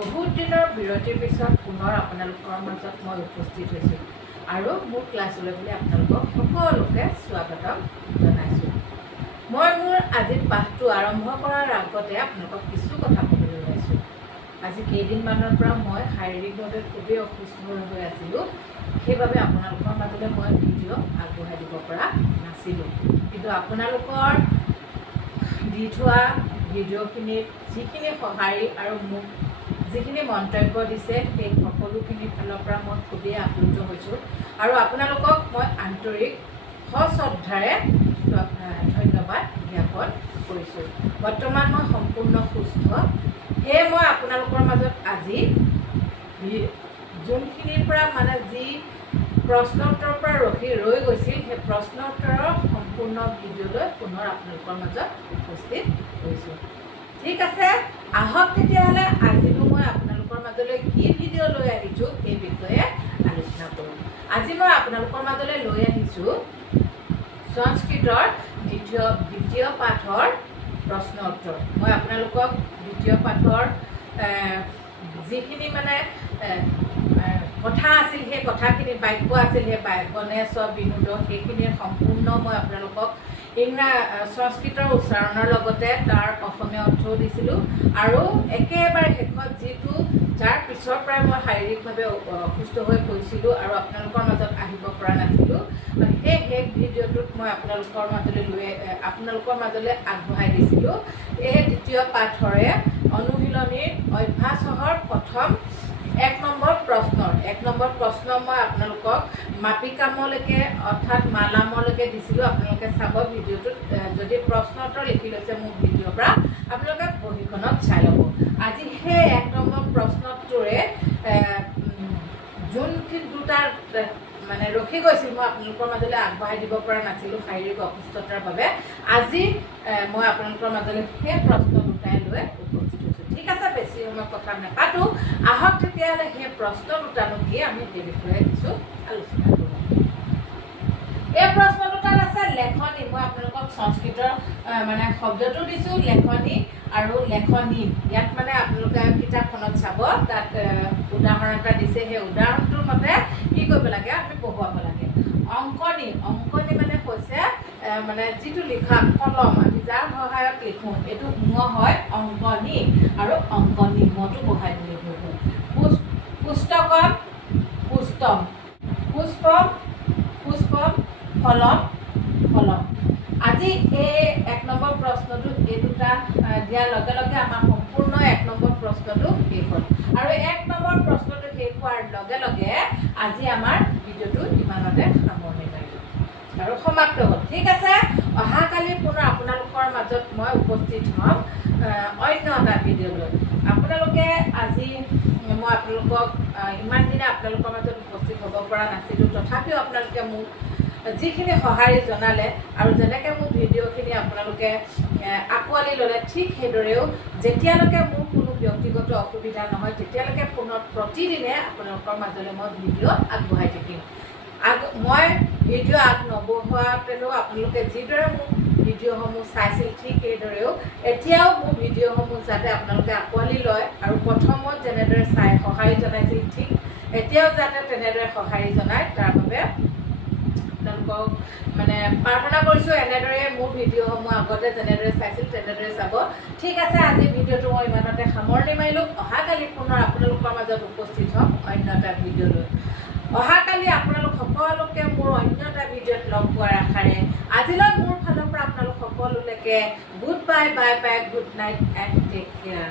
বহুত দিনৰ বিৰতিৰ পিছত পুনৰ আপোনালোকৰ মাজত মই উপস্থিত হৈছোঁ আৰু মোৰ ক্লাছলৈ বুলি আপোনালোকক সকলোকে স্বাগতম জনাইছোঁ। মই মোৰ আজিৰ পাঠটো আৰম্ভ কৰাৰ আগতে আপোনালোকক কিছু কথা ক'বলৈ ওলাইছোঁ। আজি কেইদিনমানৰ পৰা মই শাৰীৰিকভাৱে খুবেই অসুস্থ হৈ আছিলোঁ, সেইবাবে আপোনালোকৰ মাজলৈ মই ভিডিঅ' আগবঢ়াই দিব পৰা নাছিলোঁ। কিন্তু আপোনালোকৰ দি থোৱা ভিডিঅ'খিনিত যিখিনি সঁহাৰি আৰু মোক যিখিনি মন্তব্য দিছে সেই সকলোখিনিৰ ফালৰ পৰা মই খুবেই আপ্লুত হৈছোঁ আৰু আপোনালোকক মই আন্তৰিক সশ্ৰদ্ধাৰে ধন্যবাদ জ্ঞাপন কৰিছোঁ। বৰ্তমান মই সম্পূৰ্ণ সুস্থ, সেয়ে মই আপোনালোকৰ মাজত আজি যোনখিনিৰ পৰা যি প্ৰশ্ন উত্তৰৰ পৰা ৰৈ গৈছিল সেই প্ৰশ্ন উত্তৰৰ সম্পূৰ্ণ ভিডিঅ'লৈ পুনৰ আপোনালোকৰ মাজত উপস্থিত হৈছোঁ। ঠিক আছে, আহক তেতিয়াহ'লে আজিও মই আপোনালোকৰ মাজলৈ কি ভিডিঅ' লৈ আহিছোঁ সেই বিষয়ে আলোচনা কৰোঁ। আজি মই আপোনালোকৰ মাজলৈ লৈ আহিছোঁ সংস্কৃতৰ দ্বিতীয় পাঠৰ প্ৰশ্ন উত্তৰ। মই আপোনালোকক দ্বিতীয় পাঠৰ যিখিনি কথা আছিল সেই কথাখিনি বাক্য আছিল, সেই গণেশ বিনোদ সেইখিনিৰ সম্পূৰ্ণ মই আপোনালোকক সংস্কৃতৰ উচ্চাৰণৰ লগতে তাৰ অসমীয়া অৰ্থও দিছিলোঁ আৰু একেবাৰে শেষত যাৰ পিছৰ পৰাই মই শাৰীৰিকভাৱে অসুস্থ হৈ পৰিছিলোঁ আৰু আপোনালোকৰ মাজত আহিব পৰা নাছিলোঁ, সেই শেষ ভিডিঅ'টোত মই আপোনালোকৰ মাজলৈ আগবঢ়াই দিছিলোঁ এই দ্বিতীয় পাঠৰে অনুশীলনীৰ অভ্যাসৰ প্ৰথম 1 নম্বৰ প্ৰশ্ন মই আপোনালোকক মাপিকামলৈকে অৰ্থাৎ মালামলৈকে দিছিলোঁ। আপোনালোকে চাব ভিডিঅ'টোত, যদি প্ৰশ্ন উত্তৰ লিখি লৈছে মোৰ ভিডিঅ'ৰ পৰা আপোনালোকে বহীখনত চাই ল'ব। আজি সেই 1 নম্বৰ প্ৰশ্নটোৰে যোনখিনি দুটা ৰখি গৈছিল মই আপোনালোকৰ মাজলৈ আগবঢ়াই দিব পৰা নাছিলোঁ শাৰীৰিক অসুস্থতাৰ বাবে, আজি মই আপোনালোকৰ মাজলৈ সেই প্ৰশ্ন দুটাই লৈ উপস্থিত হৈছোঁ। ঠিক আছে, বেছি সময় কথা নাপাতো, আহক তেতিয়াহ'লে সেই প্ৰশ্ন দুটানো কি আমি সেই বিষয়ে কিছু আলোচনা কৰোঁ। এই প্ৰশ্ন দুটাত আছে লেখনি। মই আপোনালোকক সংস্কৃতৰ শব্দটো দিছোঁ লেখনি আৰু লেখনি। ইয়াত আপোনালোকে কিতাপখনত চাব, তাত উদাহৰণ এটা দিছে, সেই উদাহৰণটোৰ মতে কি কৰিব লাগে, আমি পঢ়ুৱাব লাগে। অংকনি হৈছে যিটো লিখা কলম, আমি যাৰ সহায়ত লিখোঁ, এইটো হয় অংকনি আৰু অংকনি মটো বহাই দিলে হৈ গ'ল। পুস্তকম পুস্তম, পুষ্পম পুষ্পম, ফলম ফলম। আজি এই 1 নম্বৰ প্ৰশ্নটো এই দুটা দিয়াৰ লগে লগে আমাৰ সম্পূৰ্ণ 1 নম্বৰ প্ৰশ্নটো শেষ হ'ল আৰু 1 নম্বৰ প্ৰশ্নটো শেষ হোৱাৰ লগে লগে আজি আমাৰ ভিডিঅ'টো ইমানতে সামৰণি মাৰিলোঁ আৰু সমাপ্ত হ'ল। ঠিক আছে, অহাকালি পুনৰ আপোনালোকৰ মাজত মই উপস্থিত হ'ম অন্য এটা ভিডিঅ' লৈ। আপোনালোকে আজি মই আপোনালোকক ইমান দিনে আপোনালোকৰ মাজত উপস্থিত হ'ব পৰা নাছিলোঁ, তথাপিও আপোনালোকে মোক যিখিনি সঁহাৰি জনালে আৰু যেনেকৈ মোৰ ভিডিঅ'খিনি আপোনালোকে আঁকোৱালি ল'লে, ঠিক সেইদৰেও যেতিয়ালৈকে মোৰ কোনো ব্যক্তিগত অসুবিধা নহয় তেতিয়ালৈকে পুনৰ প্ৰতিদিনে আপোনালোকৰ মাজলৈ মই ভিডিঅ' আগবঢ়াই থাকিম। মই ভিডিঅ' নবঢ়োৱাতেও আপোনালোকে যিদৰে মোৰ ভিডিঅ'সমূহ চাইছিল, ঠিক সেইদৰেও এতিয়াও মোৰ ভিডিঅ'সমূহ যাতে আপোনালোকে আঁকোৱালি লয় আৰু প্ৰথমত যেনেদৰে চাই সঁহাৰি জনাইছিল, ঠিক এতিয়াও যাতে তেনেদৰে সঁহাৰি জনায়, তাৰ বাবে আপোনালোকক প্ৰাৰ্থনা কৰিছোঁ। এনেদৰে মোৰ ভিডিঅ'সমূহ আগতে যেনেদৰে চাইছিল তেনেদৰে চাব। ঠিক আছে, আজি ভিডিঅ'টো মই ইমানতে সামৰণি মাৰিলোঁ। অহাকালি পুনৰ আপোনালোকৰ মাজত উপস্থিত হ'ম অন্য এটা ভিডিঅ' লৈ। অহাকালি আপোনালোক সকলোকে মোৰ অন্য এটা ভিডিঅ'ত লগ পোৱাৰ আশাৰে আজিলৈ মোৰ ফালৰ পৰা আপোনালোক সকলোলৈকে goodbye, bye bye, good night and take care.